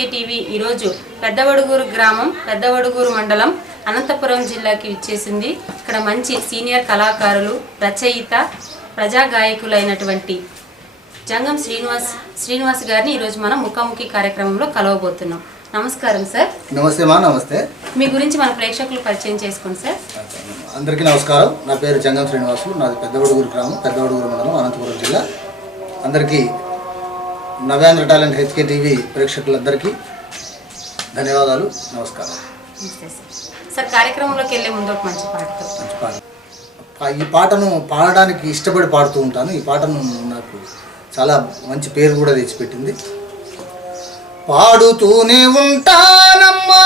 HK TV ఈరోజు పెద్దవడుగూరు గ్రామం పెద్దవడుగూరు మండలం అనంతపురం జిల్లాకి విచ్చేసింది. ఇక్కడ మంచి సీనియర్ కళాకారులు రచయిత ప్రజా గాయకులైనటువంటి జంగం శ్రీనివాస్ శ్రీనివాస్ గారిని ఈరోజు మనం ముఖాముఖి కార్యక్రమంలో కలవబోతున్నాం. నమస్కారం సార్. నమస్తే మా నమస్తే. మీ గురించి మన ప్రేక్షకులు పరిచయం చేసుకోండి సార్. అందరికీ నమస్కారం. నా పేరు జంగం శ్రీనివాసులు. నాది పెద్దవడుగురు గ్రామం పెద్దవడుగురు మండలం అనంతపురం జిల్లా. అందరికీ నవ్యాంధ్ర టాలెంట్ హెచ్కే టీవీ ప్రేక్షకులందరికీ ధన్యవాదాలు నమస్కారం. నమస్తే సార్. సార్ కార్యక్రమంలోకి వెళ్ళే ముందు ఒక మంచి పాటతో. మంచి పాట. పా- ఈ పాటను పాడడానికి ఇష్టపడి పాడుతూ ఉంటాను. ఈ పాటను నాకు చాలా మంచి పేరు కూడా తెచ్చిపెట్టింది. పాడుతూనే ఉంటానమ్మా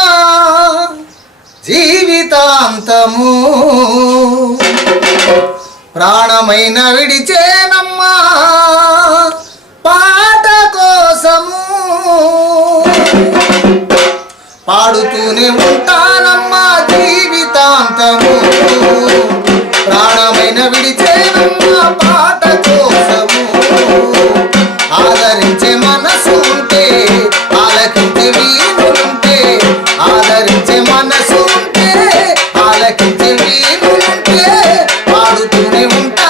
జీవితాంతము. ప్రాణమైన విడిచేనమ్మా పాట కోసము పాడుతూనే ఉంటానమ్మా జీవితాంతము. ప్రాణమైన విడిచేనమ్మా పాట కోసము. ఆదరించే మనసు ఉంటే ఆలకించే వీరుంటే ఆదరించే మనసు ఉంటే ఆలకించే వీరుంటే పాడుతూనే ఉంటా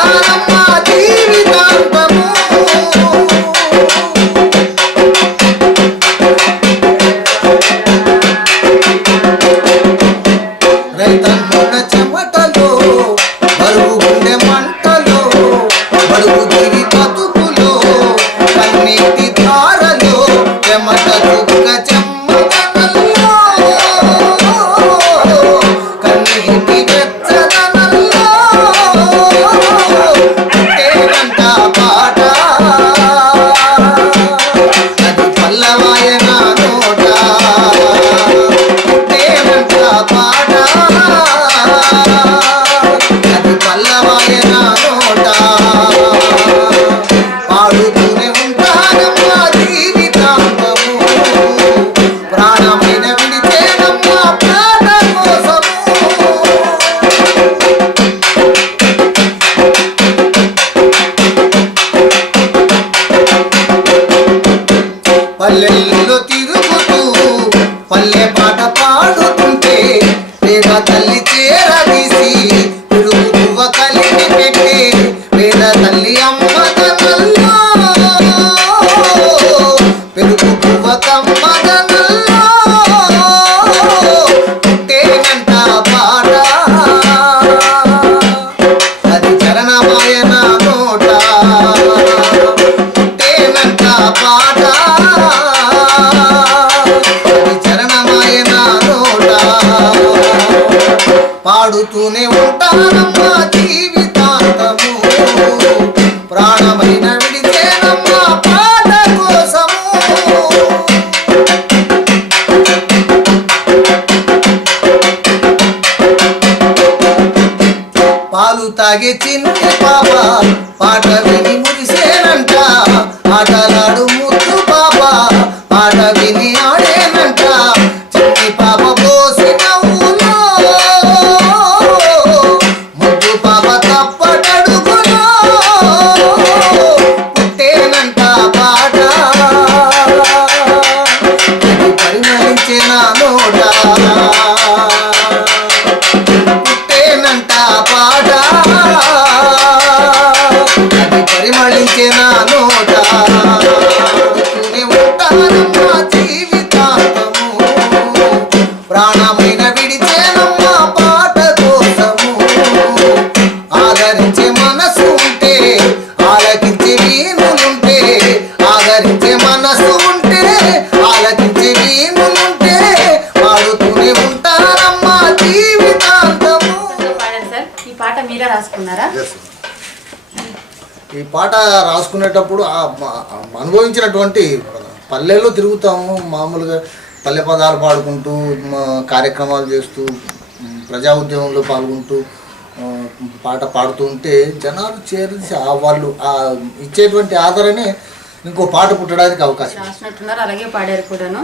పల్లెల్లో పాలు తాగే చిన్ని పాప ఈ పాట రాసుకునేటప్పుడు అనుభవించినటువంటి పల్లెల్లో తిరుగుతాము మామూలుగా పల్లె పదాలు పాడుకుంటూ కార్యక్రమాలు చేస్తూ ప్రజా ఉద్యమంలో పాల్గొంటూ పాట పాడుతూ ఉంటే జనాలు చేరి ఆ వాళ్ళు ఆ ఇచ్చేటువంటి ఆదరణే ఇంకో పాట పుట్టడానికి అవకాశం. రాసినట్టున్నారు అలాగే పాడారు కూడాను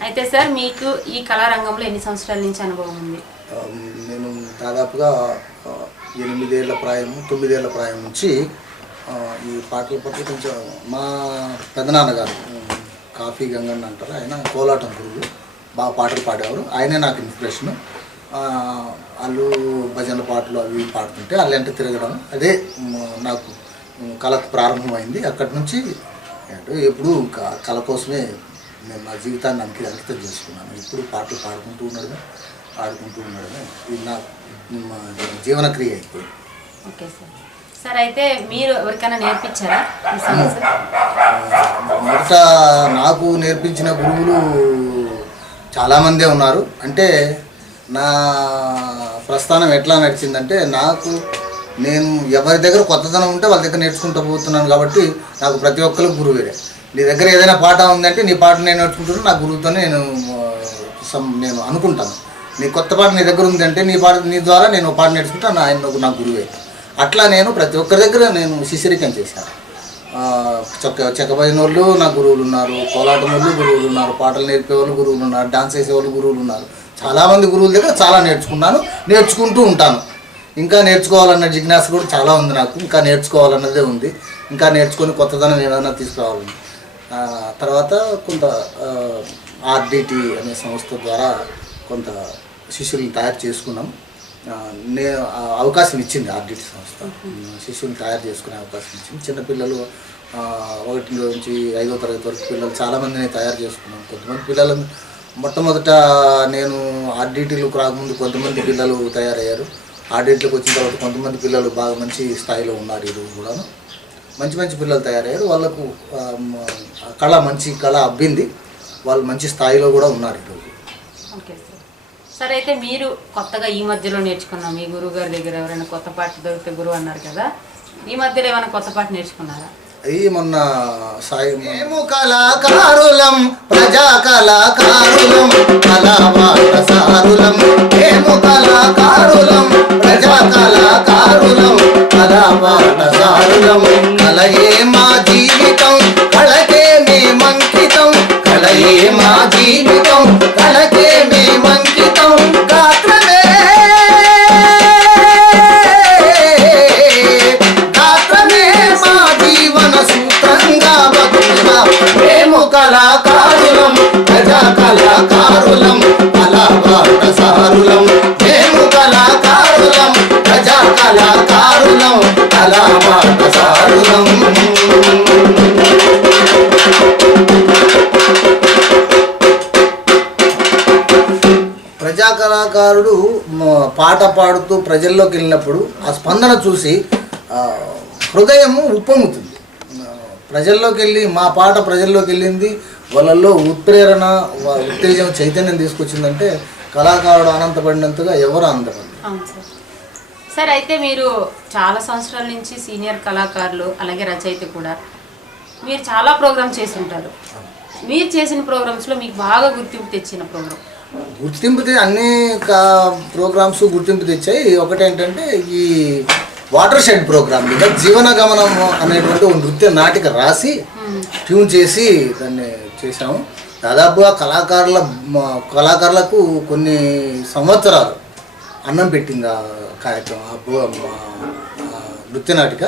అయితే సార్ మీకు ఈ కళారంగంలో ఎన్ని సంవత్సరాల నుంచి అనుభవం ఉంది నేను దాదాపుగా ఎనిమిదేళ్ళ ప్రాయం తొమ్మిదేళ్ళ ప్రాయం నుంచి ఈ పాటల పట్ల కొంచెం మా పెదనాన్నగారు కాఫీ గంగన్న అంటారు ఆయన కోలాటం గురువు బాగా పాటలు పాడేవారు. ఆయనే నాకు ఇన్స్పిరేషన్ వాళ్ళు భజన పాటలు అవి పాడుతుంటే వాళ్ళు తిరగడం అదే నాకు మ్, కళకు ప్రారంభమైంది. అక్కడి నుంచి అంటే ఎప్పుడు కళ కోసమే నేను నా జీవితాన్ని అంకి అంకితం చేసుకున్నాను. ఎప్పుడు పాటలు పాడుకుంటూ ఉండడమే ఆడుకుంటూ ఉండడమే. ఇది నా మా జీవన క్రియ అయిపోయింది ఓకే సార్. సార్ అయితే మీరు ఎవరికైనా నేర్పించారా? మొదట నాకు నేర్పించిన గురువులు చాలామందే ఉన్నారు. అంటే నా ప్రస్థానం ఎట్లా నడిచిందంటే నాకు నేను ఎవరి దగ్గర కొత్తదనం ఉంటే వాళ్ళ దగ్గర నేర్చుకుంటూ పోతున్నాను కాబట్టి నాకు ప్రతి ఒక్కరు గురువేరే. నీ దగ్గర ఏదైనా పాట ఉందంటే నీ పాట నేను నేర్చుకుంటున్నాను నా గురువుతోనే నేను సం- నేను అనుకుంటాను. నీ కొత్త పాట నీ దగ్గర ఉందంటే నీ పాట నీ ద్వారా నేను పాట నేర్చుకుంటాను ఆయన ఒక నా గురువే. అట్లా నేను ప్రతి ఒక్కరి దగ్గర నేను శిశిరికం చేశాను. చెక్క చెక్కబడిన వాళ్ళు నా గురువులు ఉన్నారు కోలాటం వాళ్ళు గురువులు ఉన్నారు పాటలు నేర్పే వాళ్ళు గురువులు ఉన్నారు డాన్స్ చేసే వాళ్ళు గురువులు ఉన్నారు. చాలామంది గురువుల దగ్గర చాలా నేర్చుకున్నాను నేర్చుకుంటూ ఉంటాను. ఇంకా నేర్చుకోవాలన్న జిజ్ఞాస కూడా చాలా ఉంది నాకు ఇంకా నేర్చుకోవాలన్నదే ఉంది. ఇంకా నేర్చుకొని కొత్తదనం ఏదైనా తీసుకురావాలని. తర్వాత కొంత ఆర్డిటి అనే సంస్థ ద్వారా కొంత శిష్యులను తయారు చేసుకున్నాం. అవకాశం ఇచ్చింది ఆర్డిటి సంస్థ. శిష్యుల్ని తయారు చేసుకునే అవకాశం ఇచ్చింది. చిన్నపిల్లలు ఒకటి నుంచి ఐదో తరగతి వరకు పిల్లలు చాలామందిని తయారు చేసుకున్నాం. కొంతమంది పిల్లలను మొట్టమొదట నేను ఆర్డిటీలకు రాకముందు కొంతమంది పిల్లలు తయారయ్యారు. ఆర్డిటీలకు వచ్చిన తర్వాత కొంతమంది పిల్లలు బాగా మంచి స్థాయిలో ఉన్నారు ఈరోజు కూడాను. మంచి మంచి పిల్లలు తయారయ్యారు. వాళ్ళకు కళ మంచి కళ అబ్బింది. వాళ్ళు మంచి స్థాయిలో కూడా ఉన్నారు ఈరోజు ఓకే సార్ అయితే మీరు కొత్తగా ఈ మధ్యలో నేర్చుకున్నాం మీ గురువు గారి దగ్గర ఎవరైనా కొత్త పాట దొరికితే గురువు అన్నారు కదా ఈ మధ్యలో ఏమైనా కొత్త పాట నేర్చుకున్నారా? అయ్యి మొన్న సాయి మేము కళాకారులం ప్రజా కళాకారులం కళావాట సారులం మేము కళాకారులం ప్రజా కళాకారులం కళావాట సారులం కళయే మా జీవితం కళకే మేమంకితం కళయే మా జీవితం కళకే మేమంకితం కళాకారులం ప్రజా కళాకారుడు పాట పాడుతూ ప్రజల్లోకి వెళ్ళినప్పుడు ఆ స్పందన చూసి హృదయము ఉప్పొంగుతుంది. ప్రజల్లోకి వెళ్ళి మా పాట ప్రజల్లోకి వెళ్ళింది. వాళ్ళల్లో ఉత్ప్రేరణ వా- ఉత్తేజం చైతన్యం తీసుకొచ్చిందంటే కళాకారుడు ఆనందపడినంతగా ఎవరు ఆనందపడరు. సార్ అయితే మీరు చాలా సంవత్సరాల నుంచి సీనియర్ కళాకారులు అలాగే రచయిత కూడా. మీరు చాలా ప్రోగ్రామ్ చేసి ఉంటారు మీరు చేసిన ప్రోగ్రామ్స్లో మీకు బాగా గుర్తింపు తెచ్చిన ప్రోగ్రామ్? గుర్తింపు అన్ని ప్రోగ్రామ్స్ గుర్తింపు తెచ్చాయి. ఒకటేంటంటే ఈ వాటర్ షెడ్ ప్రోగ్రామ్ మీద జీవన గమనం అనేటువంటి ఒక నృత్య నాటిక రాసి ట్యూన్ చేసి దాన్ని చేశాము. దాదాపుగా కళాకారుల కళాకారులకు కొన్ని సంవత్సరాలు అన్నం పెట్టింది ఆ కార్యక్రమం నృత్యనాటిక నృత్య నాటిక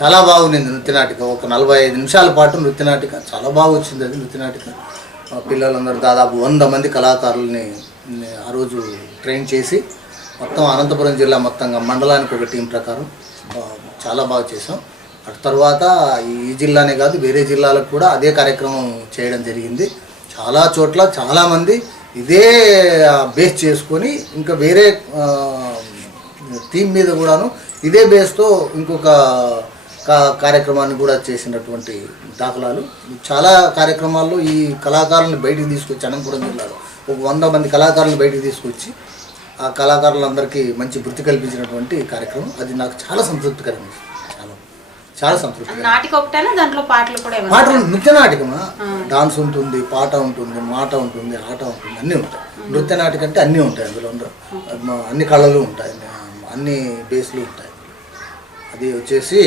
చాలా బాగుంది నృత్య నాటిక ఒక నలభై ఐదు నిమిషాల పాటు నృత్య నాటిక చాలా బాగా వచ్చింది అది నృత్య నాటిక పిల్లలందరూ దాదాపు వంద మంది కళాకారుల్ని ఆ రోజు ట్రైన్ చేసి మొత్తం అనంతపురం జిల్లా మొత్తంగా మండలానికి ఒక టీం ప్రకారం చాలా బాగా చేసాం అటు తర్వాత ఈ జిల్లానే కాదు వేరే జిల్లాలకు కూడా అదే కార్యక్రమం చేయడం జరిగింది. చాలా చోట్ల చాలామంది ఇదే ఆ, బేస్ చేసుకొని ఇంకా వేరే థీమ్ మీద కూడాను ఇదే బేస్తో ఇంకొక కార్యక్రమాన్ని కూడా చేసినటువంటి దాఖలాలు. చాలా కార్యక్రమాల్లో ఈ కళాకారులను బయటికి తీసుకొచ్చి అనంతపురం జిల్లాలో ఒక వంద మంది కళాకారులను బయటికి తీసుకొచ్చి ఆ కళాకారులందరికీ మంచి వృత్తి కల్పించినటువంటి కార్యక్రమం. అది నాకు చాలా సంతృప్తికరంగా చాలా సంతృప్తి. నాటిక ఒకటేనా దాంట్లో పాటలు కూడా ఏమైనా పాటలు నృత్య నాటకమా? డాన్స్ ఉంటుంది పాట ఉంటుంది మాట ఉంటుంది ఆట ఉంటుంది అన్నీ ఉంటాయి. నృత్య నాటకం అంటే అన్నీ ఉంటాయి అందులో అన్ని కళలు ఉంటాయి అన్ని బేస్లు ఉంటాయి. అది వచ్చేసి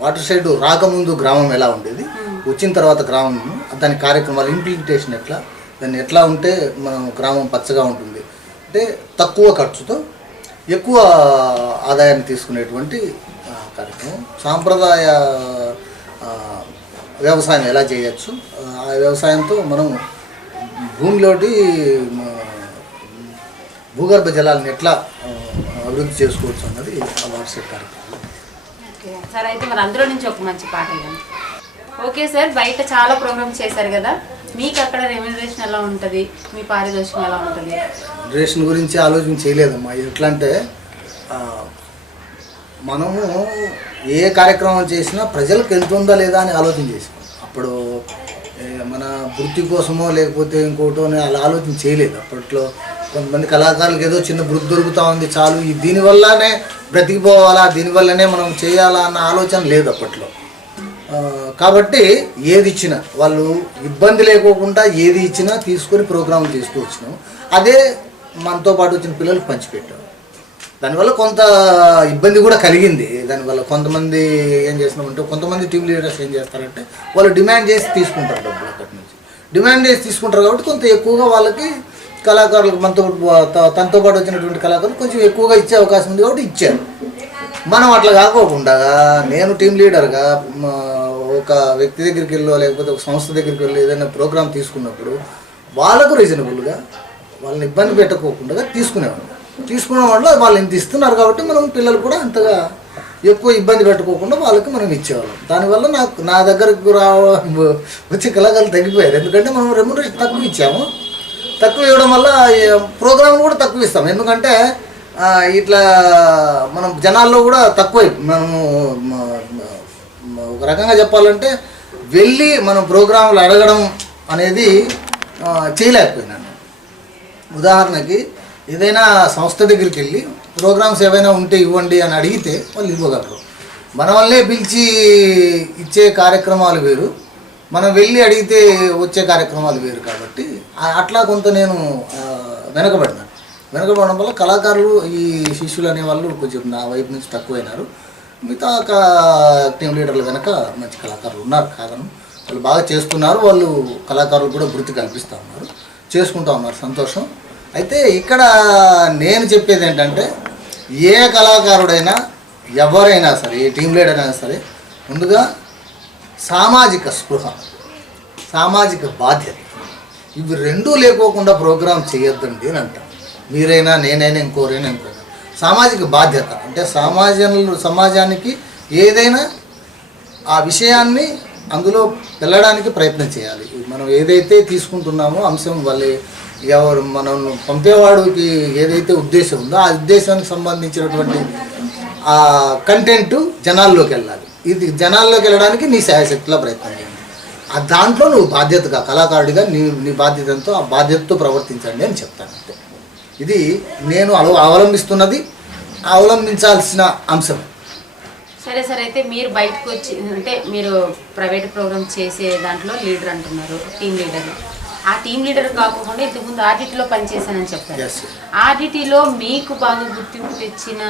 వాటర్ సైడ్ రాకముందు గ్రామం ఎలా ఉండేది? వచ్చిన తర్వాత గ్రామం దాని కార్యక్రమాలు ఇంప్లిమెంటేషన్ ఎట్లా? దాన్ని ఎట్లా ఉంటే మనం గ్రామం పచ్చగా ఉంటుంది? అంటే తక్కువ ఖర్చుతో ఎక్కువ ఆదాయాన్ని తీసుకునేటువంటి కార్యక్రమం. సాంప్రదాయ వ్యవసాయం ఎలా చేయొచ్చు? ఆ వ్యవసాయంతో మనం భూమిలోటి భూగర్భ జలాలను ఎట్లా అభివృద్ధి చేసుకోవచ్చు అన్నది ఆ వాట్సాప్ కార్యక్రమం. సార్ అయితే మరి అందులో నుంచి ఒక మంచి పాట ఓకే సార్ బయట చాలా ప్రోగ్రామ్స్ చేశారు కదా. మీకు అక్కడ రెమ్యునరేషన్ ఎలా ఉంటుంది? మీ పారితోషికం ఎలా ఉంటుంది? రేషన్ గురించి ఆలోచన చేయలేదమ్మా. ఎట్లా అంటే మనము ఏ కార్యక్రమం చేసినా ప్రజలకు ఎంత ఉందా లేదా అని ఆలోచన చేసాం అప్పుడు మన వృత్తి కోసమో లేకపోతే ఇంకోటో అని అలా ఆలోచన చేయలేదు. అప్పట్లో కొంతమంది కళాకారులకు ఏదో చిన్న వృద్ధి దొరుకుతూ ఉంది చాలు. ఈ దీనివల్లనే బ్రతికిపోవాలా దీనివల్లనే మనం చేయాలా అన్న ఆలోచన లేదు అప్పట్లో. కాబట్టి ఏది ఇచ్చినా వాళ్ళు ఇబ్బంది లేకోకుండా ఏది ఇచ్చినా తీసుకొని ప్రోగ్రాం చేస్తూ అదే మనతో పాటు వచ్చిన పిల్లలకు పంచిపెట్టాం. దానివల్ల కొంత ఇబ్బంది కూడా కలిగింది. దానివల్ల కొంతమంది ఏం చేస్తున్నామంటే కొంతమంది టీం లీడర్స్ ఏం చేస్తారంటే వాళ్ళు డిమాండ్ చేసి తీసుకుంటారు డబ్బులు అక్కడి నుంచి. డిమాండ్ చేసి తీసుకుంటారు కాబట్టి కొంత ఎక్కువగా వాళ్ళకి కళాకారులకు మనతో తనతో పాటు వచ్చినటువంటి కళాకారులు కొంచెం ఎక్కువగా ఇచ్చే అవకాశం ఉంది కాబట్టి ఇచ్చారు. మనం అట్లా కాకోకుండా నేను టీం లీడర్గా ఒక వ్యక్తి దగ్గరికి వెళ్ళో లేకపోతే ఒక సంస్థ దగ్గరికి వెళ్ళి ఏదైనా ప్రోగ్రామ్ తీసుకున్నప్పుడు వాళ్ళకు రీజనబుల్గా వాళ్ళని ఇబ్బంది పెట్టకోకుండా తీసుకునేవాడు తీసుకున్న వాళ్ళు వాళ్ళు ఇంత ఇస్తున్నారు కాబట్టి మనం పిల్లలు కూడా అంతగా ఎక్కువ ఇబ్బంది పెట్టుకోకుండా వాళ్ళకి మనం ఇచ్చేవాళ్ళం. దానివల్ల నాకు నా దగ్గరకు రా వచ్చే కళాకారులు తగ్గిపోయారు. ఎందుకంటే మనం రెమ్యునరేషన్ తక్కువ ఇచ్చాము. తక్కువ ఇవ్వడం వల్ల ప్రోగ్రామ్ కూడా తక్కువ ఇస్తాం. ఎందుకంటే ఇట్లా మనం జనాల్లో కూడా తక్కువ మనము ఒక రకంగా చెప్పాలంటే వెళ్ళి మనం ప్రోగ్రాంలు అడగడం అనేది చేయలేకపోయినాను. ఉదాహరణకి ఏదైనా సంస్థ దగ్గరికి వెళ్ళి ప్రోగ్రామ్స్ ఏవైనా ఉంటే ఇవ్వండి అని అడిగితే వాళ్ళు ఇవ్వగలరు. మన వల్లే పిలిచి ఇచ్చే కార్యక్రమాలు వేరు. మనం వెళ్ళి అడిగితే వచ్చే కార్యక్రమాలు వేరు కాబట్టి అట్లా కొంత నేను వెనకబడినాను వెనకబడడం వల్ల కళాకారులు ఈ శిష్యులు అనేవాళ్ళు కొంచెం నా వైపు నుంచి తక్కువైనారు. మిగతా ఒక టీం లీడర్లు వెనక మంచి కళాకారులు ఉన్నారు. కాదను వాళ్ళు బాగా చేస్తున్నారు. వాళ్ళు కళాకారులు కూడా వృత్తి కల్పిస్తూ ఉన్నారు. చేసుకుంటా ఉన్నారు. సంతోషం. అయితే ఇక్కడ నేను చెప్పేది ఏంటంటే ఏ కళాకారుడైనా ఎవరైనా సరే ఏ టీం లీడర్ అయినా సరే ముందుగా సామాజిక స్పృహ సామాజిక బాధ్యత ఇవి రెండూ లేకోకుండా ప్రోగ్రామ్ చేయొద్దండి అని అంటాను మీరైనా నేనైనా ఇంకోరైనా ఇంకోరైనా. సామాజిక బాధ్యత అంటే సమాజంలో సమాజానికి ఏదైనా ఆ విషయాన్ని అందులో వెళ్ళడానికి ప్రయత్నం చేయాలి. మనం ఏదైతే తీసుకుంటున్నామో అంశం వాళ్ళే ఎవరు మనం పంపేవాడికి ఏదైతే ఉద్దేశం ఉందో ఆ ఉద్దేశానికి సంబంధించినటువంటి ఆ కంటెంట్ జనాల్లోకి వెళ్ళాలి. ఇది జనాల్లోకి వెళ్ళడానికి నీ శాయశక్తిలో ప్రయత్నం చేయండి. ఆ దాంట్లో నువ్వు బాధ్యతగా కళాకారుడిగా నీ నీ బాధ్యతతో ఆ బాధ్యతతో ప్రవర్తించండి అని చెప్తాను అంతే. ఇది నేను అవ- అవలంబిస్తున్నది అవలంబించాల్సిన అంశం. సరే సరే అయితే మీరు బయటకు వచ్చి అంటే మీరు ప్రైవేట్ ప్రోగ్రామ్ చేసే దాంట్లో లీడర్ అంటున్నారు టీమ్ లీడర్. ఆ టీమ్ లీడర్ కాకుండా ఇంతకుముందు ఆర్డిటీలో పనిచేశానని చెప్పారు. ఆర్డిటీలో మీకు బాగా గుర్తింపు తెచ్చిన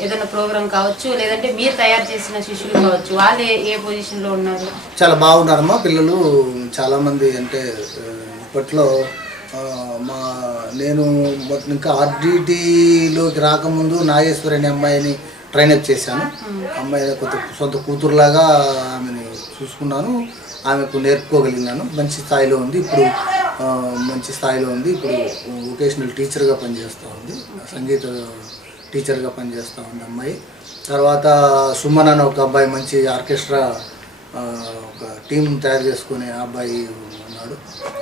ఏదైనా ప్రోగ్రామ్ కావచ్చు లేదంటే మీరు తయారు చేసిన శిష్యులు కావచ్చు వాళ్ళు ఏ- పొజిషన్లో ఉన్నారు? చాలా బాగున్నారమ్మా పిల్లలు. చాలామంది అంటే ఇప్పట్లో మా నేను ఇంకా ఆర్డిటీలోకి రాకముందు నాగేశ్వరి అనే అమ్మాయిని ట్రైనప్ చేశాను. అమ్మాయి కొత్త సొంత కూతురులాగా ఆమెని చూసుకున్నాను. ఆమెకు నేర్పుకోగలిగినాను. మంచి స్థాయిలో ఉంది. ఇప్పుడు మంచి స్థాయిలో ఉంది. ఇప్పుడు వొకేషనల్ టీచర్గా పనిచేస్తూ ఉంది. సంగీత టీచర్గా పనిచేస్తూ ఉంది అమ్మాయి. తర్వాత సుమన్ అనే ఒక అబ్బాయి మంచి ఆర్కెస్ట్రా ఒక టీం తయారు చేసుకునే ఆ అబ్బాయి ఉన్నాడు.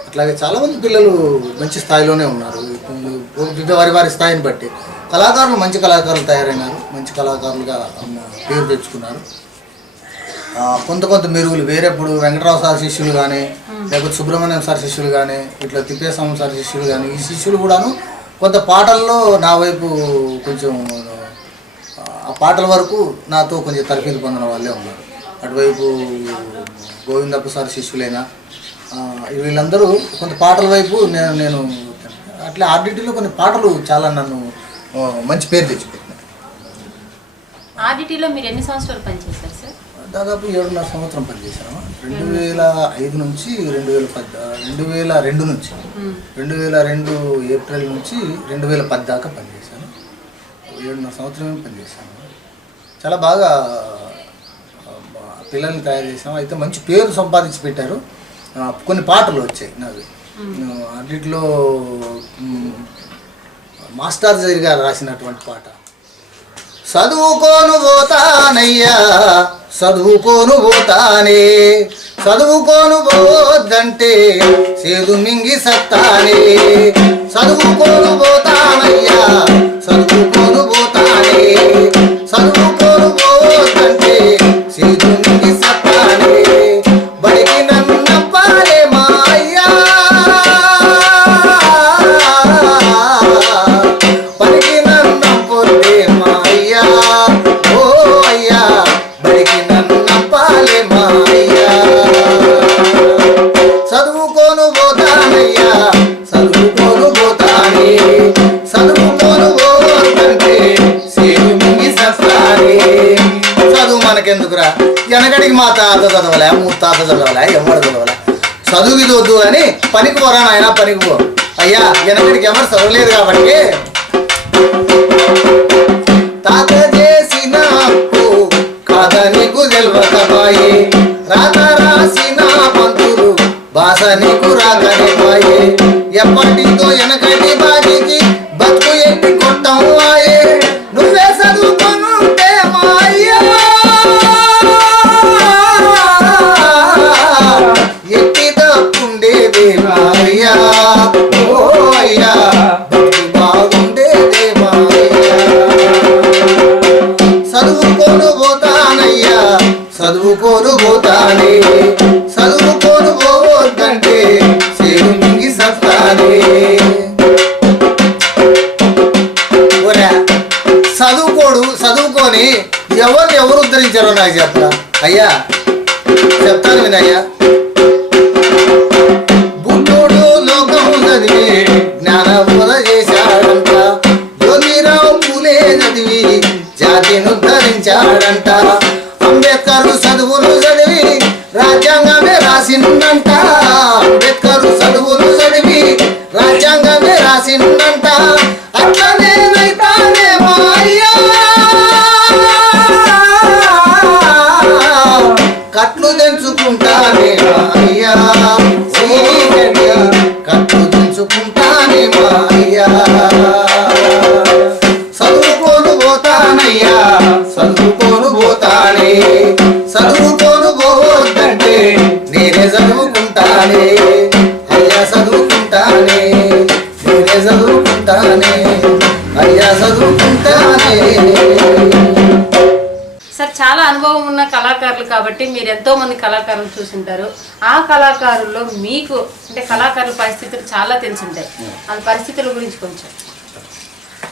అట్లాగే చాలామంది పిల్లలు మంచి స్థాయిలోనే ఉన్నారు. వారి వారి స్థాయిని బట్టి కళాకారులు మంచి కళాకారులు తయారైనారు. మంచి కళాకారులుగా పేరు తెచ్చుకున్నారు. కొంత కొంత మెరుగులు వేరేప్పుడు వెంకటరావు సార్ శిష్యులు కానీ లేకపోతే సుబ్రహ్మణ్యం సార్ శిష్యులు కానీ ఇట్లా తిప్పేస్వామి సార్ శిష్యులు కానీ ఈ శిష్యులు కూడాను కొంత పాటల్లో నా వైపు కొంచెం ఆ, పాటల వరకు నాతో కొంచెం తరఫీదు పొందిన వాళ్ళే ఉన్నారు. అటువైపు గోవిందప్ప సార్ శిష్యులైనా వీళ్ళందరూ కొంత పాటల వైపు నేను నేను అట్లా ఆర్డిటీలో కొన్ని పాటలు చాలా నన్ను మంచి పేరు తెచ్చిపెట్టినాయి ఆర్డిటీలో మీరు ఎన్ని సంవత్సరాలు పనిచేశారు సార్? దాదాపు ఏడున్నర సంవత్సరం పనిచేశాను. రెండు వేల ఐదు నుంచి రెండు వేల పద్ రెండు వేల రెండు నుంచి. రెండు వేల రెండు ఏప్రిల్ నుంచి రెండు వేల పది దాకా పనిచేశాను. ఏడున్నర సంవత్సరమే పనిచేశాను. చాలా బాగా పిల్లల్ని తయారు చేసాం అయితే మంచి పేరు సంపాదించి పెట్టారు. కొన్ని పాటలు వచ్చాయి నావి. ఆ, అన్నిట్లో మాస్టర్ జరి గారు రాసినటువంటి పాట. చదువుకోను పోతానయ్యా. చదువుకోను పోతానే చదువుకోను పోద్దంటే సేదు మింగి సత్తానే. చదువుకోను పోతానయ్యా చదువుకోను పోతానే చదువుకోను పోద్దంటే మా తాత చదవలే ముత్తాత చదవలే ఎవరు చదవలే చదువు ఇది వద్దు అని పనికి పోరా నాయన పనికి పో అయ్యా వెనకడికి ఎవరు చదవలేదు కాబట్టి. తాత చేసిన కథ నీకు తెలవకమాయే రాత రాసిన పంతులు భాష నీకు రాకనే పాయే ఎప్పటితో వెనకటి బాగికి బతుకు ఎట్టి కొట్టం ఎవరు నాకు చెప్పరా? అయ్యా చెప్తాను వినయ్యా. బుద్ధుడు చదివి జ్ఞానబోధ చేశాడంట జ్యోతిరావు పూలే చదివి జాతిని ఉద్ధరించాడంట. అంబేద్కర్ చదువులు చదివి రాజ్యాంగమే రాసిందంట మంది కళాకారులు చూసుంటారు. ఆ కళాకారుల్లో మీకు అంటే కళాకారుల పరిస్థితులు చాలా తెలుసుంటాయి. ఆ పరిస్థితుల గురించి కొంచెం.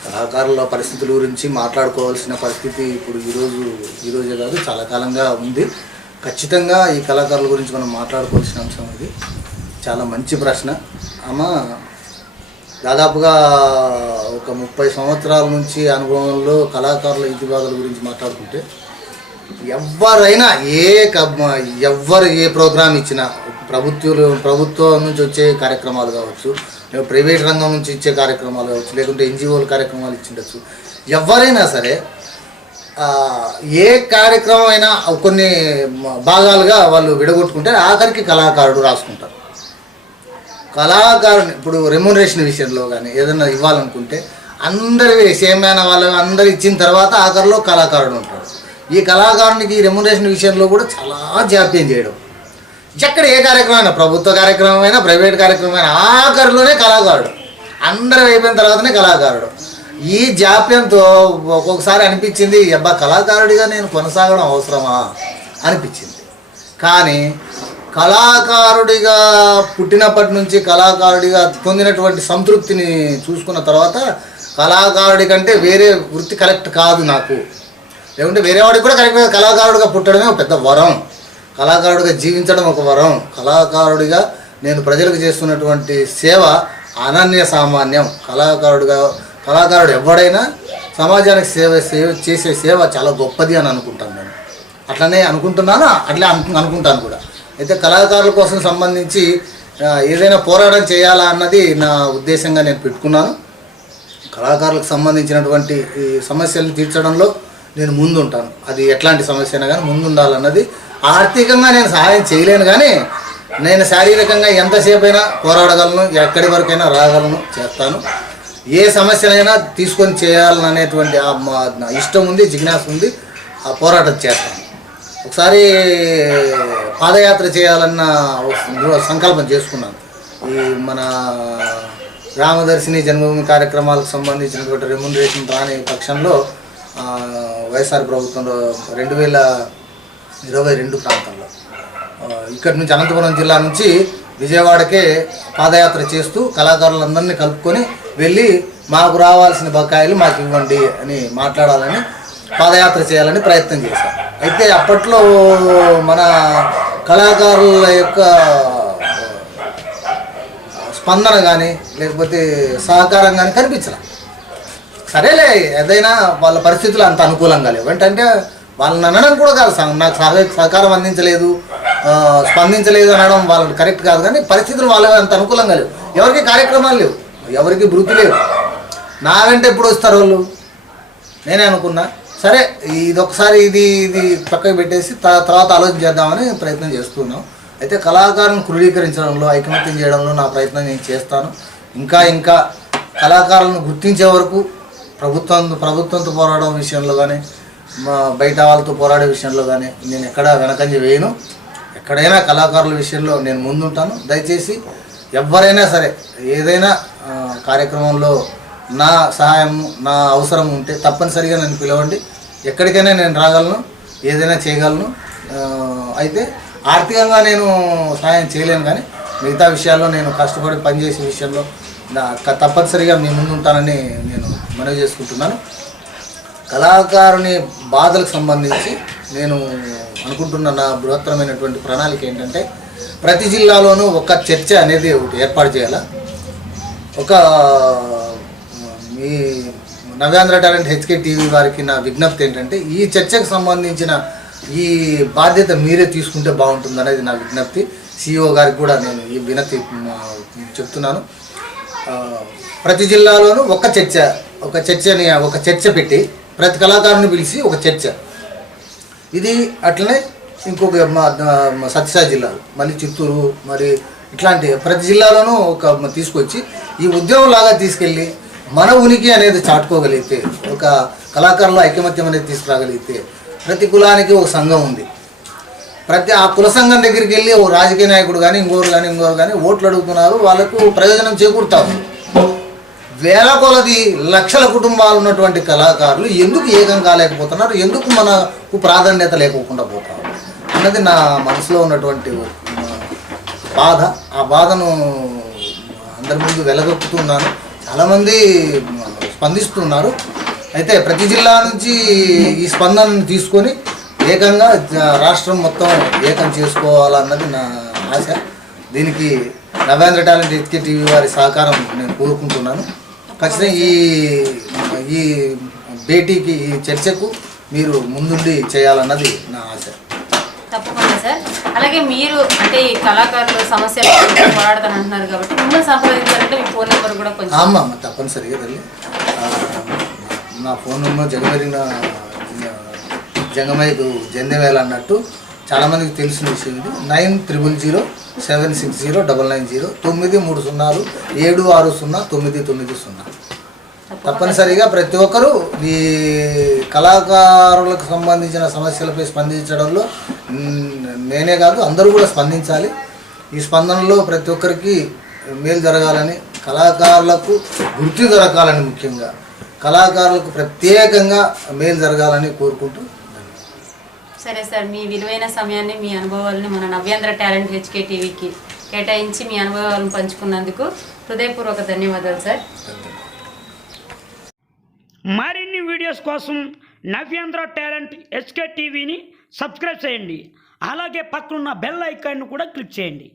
కళాకారుల పరిస్థితుల గురించి మాట్లాడుకోవాల్సిన పరిస్థితి ఇప్పుడు ఈరోజు ఈరోజే కాదు చాలా కాలంగా ఉంది. ఖచ్చితంగా ఈ కళాకారుల గురించి మనం మాట్లాడుకోవాల్సిన అంశం ఇది. చాలా మంచి ప్రశ్న. అమ్మ దాదాపుగా ఒక ముప్పై సంవత్సరాల నుంచి అనుభవంలో కళాకారుల ఇతిబాధల గురించి మాట్లాడుకుంటే ఎవరైనా ఏ ఎవరు ఎవ్వరు ఏ ప్రోగ్రామ్ ఇచ్చినా ప్రభుత్వాలు ప్రభుత్వం నుంచి వచ్చే కార్యక్రమాలు కావచ్చు లేదా ప్రైవేట్ రంగం నుంచి ఇచ్చే కార్యక్రమాలు కావచ్చు లేకుంటే ఎన్జిఓల కార్యక్రమాలు ఇచ్చిండొచ్చు. ఎవరైనా సరే ఏ కార్యక్రమం అయినా కొన్ని భాగాలుగా వాళ్ళు విడగొట్టుకుంటే ఆఖరికి కళాకారుడు రాసుకుంటారు. కళాకారుని ఇప్పుడు రెమ్యునరేషన్ విషయంలో కానీ ఏదైనా ఇవ్వాలనుకుంటే అందరి సేమైన వాళ్ళు అందరు ఇచ్చిన తర్వాత ఆఖరిలో కళాకారుడు ఉంటాడు. ఈ కళాకారునికి రెమ్యునరేషన్ విషయంలో కూడా చాలా జాప్యం చేయడం. ఎక్కడ ఏ కార్యక్రమం ప్రభుత్వ కార్యక్రమం అయినా ప్రైవేట్ కార్యక్రమమైనా ఆఖరిలోనే కళాకారుడు. అందరూ అయిపోయిన తర్వాతనే కళాకారుడు. ఈ జాప్యంతో ఒక్కొక్కసారి అనిపించింది అబ్బా కళాకారుడిగా నేను కొనసాగడం అవసరమా? అనిపించింది. కానీ కళాకారుడిగా పుట్టినప్పటి నుంచి కళాకారుడిగా పొందినటువంటి సంతృప్తిని చూసుకున్న తర్వాత కళాకారుడి కంటే వేరే వృత్తి కరెక్ట్ కాదు నాకు. లేకుంటే వేరే వాడికి కూడా కరెక్ట్గా కళాకారుడిగా పుట్టడమే ఒక పెద్ద వరం. కళాకారుడిగా జీవించడం ఒక వరం. కళాకారుడిగా నేను ప్రజలకు చేస్తున్నటువంటి సేవ అనన్య సామాన్యం. కళాకారుడిగా కళాకారుడు ఎవడైనా సమాజానికి సేవ సేవ చేసే సేవ చాలా గొప్పది అని అనుకుంటాను నేను. అట్లనే అనుకుంటున్నాను? అట్లే అను అనుకుంటాను కూడా. అయితే కళాకారుల కోసం సంబంధించి ఏదైనా పోరాటం చేయాలా అన్నది నా ఉద్దేశంగా నేను పెట్టుకున్నాను. కళాకారులకు సంబంధించినటువంటి ఈ సమస్యలను తీర్చడంలో నేను ముందు ఉంటాను అది ఎట్లాంటి సమస్య అయినా కానీ ముందు ఉండాలన్నది ఆర్థికంగా నేను సహాయం చేయలేను కానీ నేను శారీరకంగా ఎంతసేపు అయినా పోరాడగలను ఎక్కడి వరకైనా రాగలను చేస్తాను. ఏ సమస్యనైనా తీసుకొని చేయాలనేటువంటి ఆ మా- ఇష్టం ఉంది జిజ్ఞాస ఉంది ఆ పోరాటం చేస్తాను. ఒకసారి పాదయాత్ర చేయాలన్న సంకల్పం చేసుకున్నాను. ఈ మన రామదర్శిని జన్మభూమి కార్యక్రమాలకు సంబంధించినటువంటి రెమ్యునరేషన్ రాని పక్షంలో వైఎస్ఆర్ ప్రభుత్వంలో రెండు వేల ఇరవై రెండు ప్రాంతంలో. ఇక్కడి నుంచి అనంతపురం జిల్లా నుంచి విజయవాడకే పాదయాత్ర చేస్తూ కళాకారులందరినీ కలుపుకొని వెళ్ళి మాకు రావాల్సిన బకాయిలు మాకు ఇవ్వండి అని మాట్లాడాలని పాదయాత్ర చేయాలని ప్రయత్నం చేశాం. అయితే అప్పట్లో మన కళాకారుల యొక్క స్పందన కానీ లేకపోతే సహకారం కానీ కనిపించలే. సరేలే ఏదైనా వాళ్ళ పరిస్థితులు అంత అనుకూలంగా లేవు. ఏంటంటే వాళ్ళని అనడం కూడా కాదు. నాకు సహ సహకారం అందించలేదు. స్పందించలేదు అనడం వాళ్ళకి కరెక్ట్ కాదు. కానీ పరిస్థితులు వాళ్ళ అంత అనుకూలంగా లేవు. ఎవరికి కార్యక్రమాలు లేవు? ఎవరికి వృత్తి లేవు? నా వెంట ఎప్పుడు వస్తారు వాళ్ళు? నేనే అనుకున్నా. సరే ఇది ఒకసారి ఇది ఇది పక్కకు పెట్టేసి త- తర్వాత ఆలోచన చేద్దామని ప్రయత్నం చేస్తున్నాం. అయితే కళాకారులను క్రోడీకరించడంలో ఐకమత్యం చేయడంలో నా ప్రయత్నం నేను చేస్తాను. ఇంకా ఇంకా కళాకారులను గుర్తించే వరకు ప్రభుత్వం ప్రభుత్వంతో పోరాడడం విషయంలో కానీ మా బయట వాళ్ళతో పోరాడే విషయంలో కానీ నేను ఎక్కడ వెనకంజ వేయను. ఎక్కడైనా కళాకారుల విషయంలో నేను ముందుంటాను. దయచేసి ఎవరైనా సరే ఏదైనా కార్యక్రమంలో నా సహాయం నా అవసరం ఉంటే తప్పనిసరిగా నన్ను పిలవండి. ఎక్కడికైనా నేను రాగలను ఏదైనా చేయగలను. అయితే ఆర్థికంగా నేను సహాయం చేయలేను కానీ మిగతా విషయాల్లో నేను కష్టపడి పనిచేసే విషయంలో తప్పనిసరిగా మీ ముందు ఉంటానని నేను మనవి చేసుకుంటున్నాను. కళాకారుని బాధలకు సంబంధించి నేను అనుకుంటున్న నా బృహత్తరమైనటువంటి ప్రణాళిక ఏంటంటే ప్రతి జిల్లాలోనూ ఒక చర్చ అనేది ఒకటి ఏర్పాటు చేయాలా? ఒక మీ నవ్యాంధ్ర టాలెంట్ హెచ్కే టీవీ వారికి నా విజ్ఞప్తి ఏంటంటే ఈ చర్చకు సంబంధించిన ఈ బాధ్యత మీరే తీసుకుంటే బాగుంటుంది అనేది నా విజ్ఞప్తి. సిఇఓ గారికి కూడా నేను ఈ వినతి చెప్తున్నాను. ప్రతి జిల్లాలోనూ ఒక చర్చ ఒక చర్చని ఒక చర్చ పెట్టి ప్రతి కళాకారుని పిలిచి ఒక చర్చ. ఇది అట్లనే ఇంకొక మా- సత్యసాయి జిల్లాలో మళ్ళీ చిత్తూరు మరి ఇట్లాంటి ప్రతి జిల్లాలోనూ ఒక తీసుకొచ్చి ఈ ఉద్యమం లాగా తీసుకెళ్ళి మన ఉనికి అనేది చాటుకోగలిగితే ఒక కళాకారుల ఐకమత్యం అనేది తీసుకురాగలిగితే ప్రతి కులానికి ఒక సంఘం ఉంది. ప్రతి ఆ కుల సంఘం దగ్గరికి వెళ్ళి ఓ రాజకీయ నాయకుడు కానీ ఇంకోరు కానీ ఇంకోరు కానీ ఓట్లు అడుగుతున్నారు. వాళ్ళకు ప్రయోజనం చేకూరుతారు. వేల కొలది లక్షల కుటుంబాలు ఉన్నటువంటి కళాకారులు ఎందుకు ఏకం కాలేకపోతున్నారు? ఎందుకు మనకు ప్రాధాన్యత లేకోకుండా పోతారు? అన్నది నా మనసులో ఉన్నటువంటి బాధ. ఆ బాధను అందరి ముందు వెలగొక్కుతున్నాను. చాలామంది స్పందిస్తున్నారు. అయితే ప్రతి జిల్లా నుంచి ఈ స్పందనను తీసుకొని ఏకంగా రాష్ట్రం మొత్తం ఏకం చేసుకోవాలన్నది నా ఆశ. దీనికి నవేంద్ర టాలెంట్ ఎత్కే టీవీ వారి సహకారం నేను కోరుకుంటున్నాను. ఖచ్చితంగా ఈ ఈ భేటీకి ఈ చర్చకు మీరు ముందుండి చేయాలన్నది నా ఆశ. తప్పకుండా సార్. అలాగే మీరు అంటే ఈ కళాకారులు సమస్యలు పోరాడతాను అంటున్నారు కాబట్టి మిమ్మల్ని సంప్రదించాలంటే మీ ఫోన్ నెంబర్ కూడా కొంచెం అమ్మ తప్పనిసరిగా తల్లి. నా ఫోన్ నెంబర్ జగమెరిగిన జంగమైదు జందెవేల అన్నట్టు చాలామందికి తెలిసిన విషయం ఇది. Nine triple zero seven six zero double nine zero తొమ్మిది మూడు సున్నాలు ఏడు ఆరు సున్నా తొమ్మిది తొమ్మిది సున్నా. తప్పనిసరిగా ప్రతి ఒక్కరూ ఈ కళాకారులకు సంబంధించిన సమస్యలపై స్పందించడంలో నేనే కాదు అందరూ కూడా స్పందించాలి. ఈ స్పందనలో ప్రతి ఒక్కరికి మేలు జరగాలని కళాకారులకు గుర్తు దొరకాలని ముఖ్యంగా కళాకారులకు ప్రత్యేకంగా మేలు జరగాలని కోరుకుంటూ సరే సార్ మీ విలువైన సమయాన్ని మీ అనుభవాలని మన నవ్యాంధ్ర టాలెంట్ హెచ్కే టీవీకి కేటాయించి మీ అనుభవాలను పంచుకున్నందుకు హృదయపూర్వక ధన్యవాదాలు సార్. మరిన్ని వీడియోస్ కోసం నవ్యాంధ్ర టాలెంట్ హెచ్కే టీవీని సబ్స్క్రైబ్ చేయండి. అలాగే పక్కనున్న బెల్ ఐకాన్ను కూడా క్లిక్ చేయండి.